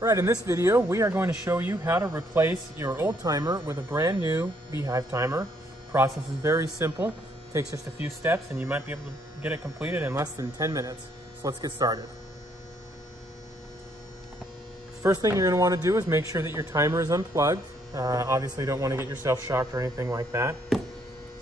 Right, in this video, we are going to show you how to replace your old timer with a brand new B-hyve timer. The process is very simple. It takes just a few steps and you might be able to get it completed in less than 10 minutes. So let's get started. First thing you're going to want to do is make sure that your timer is unplugged. Obviously, you don't want to get yourself shocked or anything like that.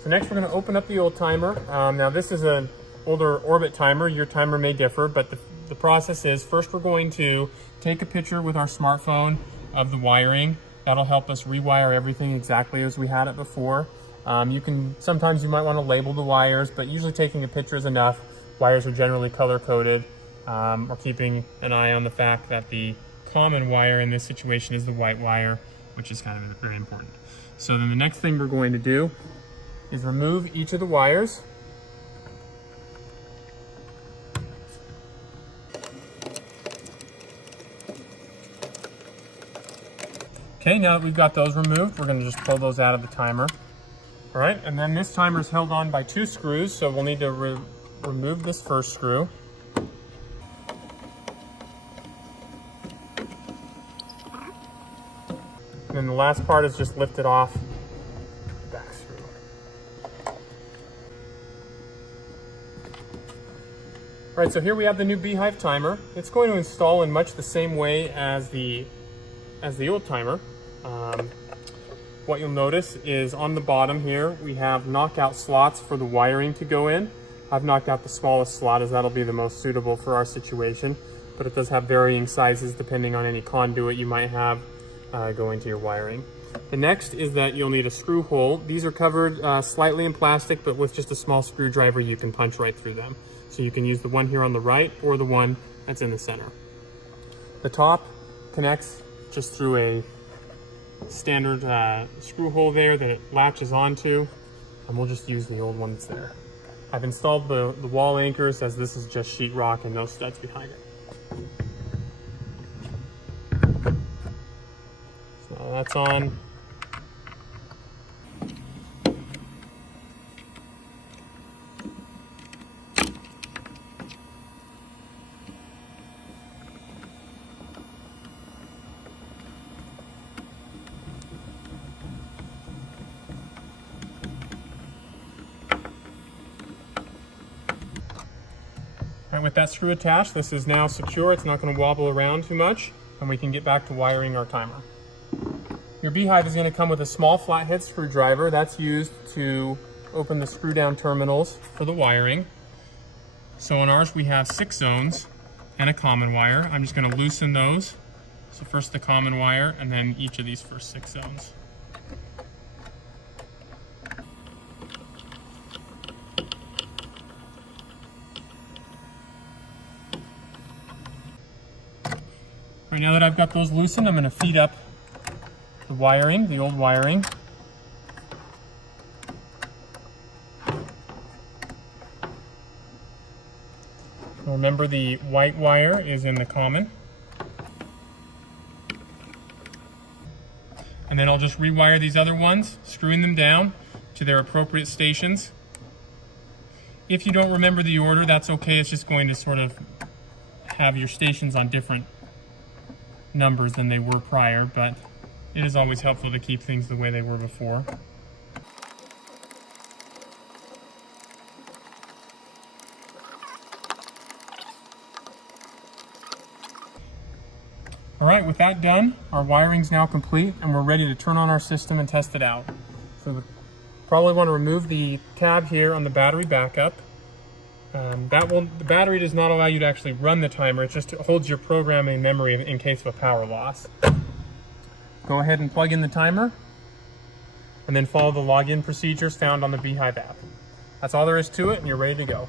So next we're going to open up the old timer. Now this is an older Orbit timer. Your timer may differ, but the process is first we're going to take a picture with our smartphone of the wiring. That'll help us rewire everything exactly as we had it before. Sometimes you might want to label the wires, but usually taking a picture is enough. Wires are generally color coded. We're keeping an eye on the fact that the common wire in this situation is the white wire, which is kind of very important. So then the next thing we're going to do is remove each of the wires. Okay, now that we've got those removed, we're going to just pull those out of the timer. All right, and then this timer is held on by 2 screws, so we'll need to remove this first screw. And then the last part is just lifted off the back screw. All right, so here we have the new B-hyve timer. It's going to install in much the same way as the old timer. What you'll notice is on the bottom here we have knockout slots for the wiring to go in. I've knocked out the smallest slot as that'll be the most suitable for our situation, but it does have varying sizes depending on any conduit you might have going to your wiring. The next is that you'll need a screw hole. These are covered slightly in plastic, but with just a small screwdriver you can punch right through them. So you can use the one here on the right or the one that's in the center. The top connects just through a standard screw hole there that it latches onto, and we'll just use the old one that's there. I've installed the wall anchors as this is just sheetrock and no studs behind it. So that's on. And with that screw attached, this is now secure. It's not going to wobble around too much, and we can get back to wiring our timer. Your B-hyve is going to come with a small flathead screwdriver. That's used to open the screw down terminals for the wiring. So on ours we have 6 zones and a common wire. I'm just going to loosen those. So first the common wire and then each of these first 6 zones. Right, now that I've got those loosened, I'm going to feed up the wiring, the old wiring. Remember, the white wire is in the common. And then I'll just rewire these other ones, screwing them down to their appropriate stations. If you don't remember the order, that's okay. It's just going to sort of have your stations on different numbers than they were prior, but it is always helpful to keep things the way they were before. All right, with that done, our wiring's now complete and we're ready to turn on our system and test it out. So we probably want to remove the tab here on the battery backup. The battery does not allow you to actually run the timer. It just holds your programming memory in case of a power loss. Go ahead and plug in the timer and then follow the login procedures found on the B-hyve app. That's all there is to it, and you're ready to go.